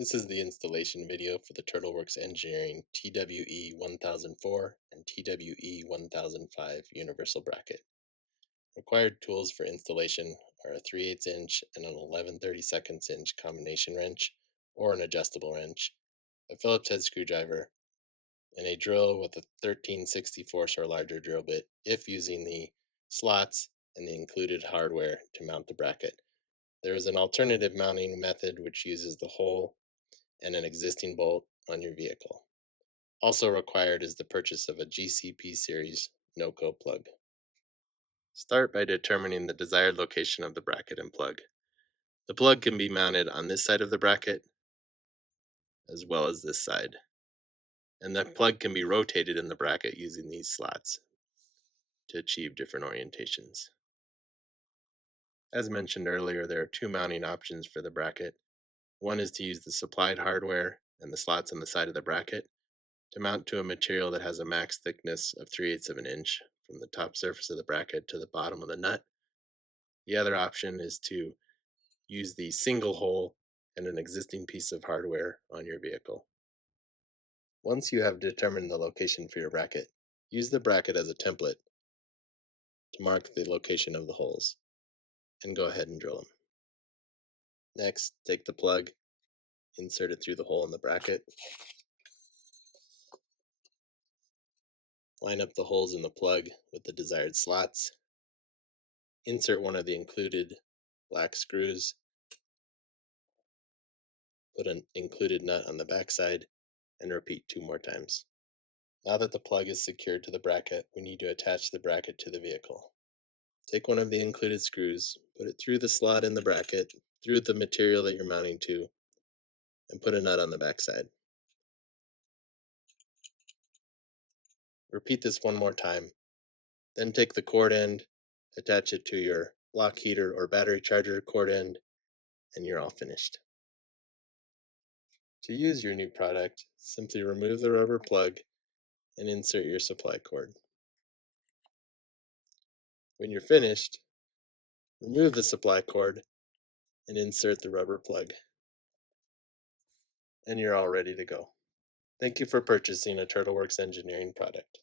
This is the installation video for the Turtleworks Engineering TWE1004 and TWE1005 universal bracket. Required tools for installation are a 3/8 inch and an 11/32 inch combination wrench or an adjustable wrench, a Phillips head screwdriver, and a drill with a 13/64 or larger drill bit if using the slots and the included hardware to mount the bracket. There is an alternative mounting method which uses the hole and an existing bolt on your vehicle. Also required is the purchase of a GCP series NOCO plug. Start by determining the desired location of the bracket and plug. The plug can be mounted on this side of the bracket as well as this side, and the plug can be rotated in the bracket using these slots to achieve different orientations. As mentioned earlier, there are two mounting options for the bracket. One is to use the supplied hardware and the slots on the side of the bracket to mount to a material that has a max thickness of 3/8 of an inch from the top surface of the bracket to the bottom of the nut. The other option is to use the single hole and an existing piece of hardware on your vehicle. Once you have determined the location for your bracket, use the bracket as a template to mark the location of the holes and go ahead and drill them. Next, take the plug, insert it through the hole in the bracket, line up the holes in the plug with the desired slots, insert one of the included black screws, put an included nut on the back side, and repeat 2 more times. Now that the plug is secured to the bracket, we need to attach the bracket to the vehicle. Take one of the included screws, put it through the slot in the bracket, through the material that you're mounting to, and put a nut on the back side. Repeat this 1 more time. Then take the cord end, attach it to your block heater or battery charger cord end, and you're all finished. To use your new product, simply remove the rubber plug and insert your supply cord. When you're finished, remove the supply cord and insert the rubber plug. And you're all ready to go. Thank you for purchasing a Turtleworks Engineering product.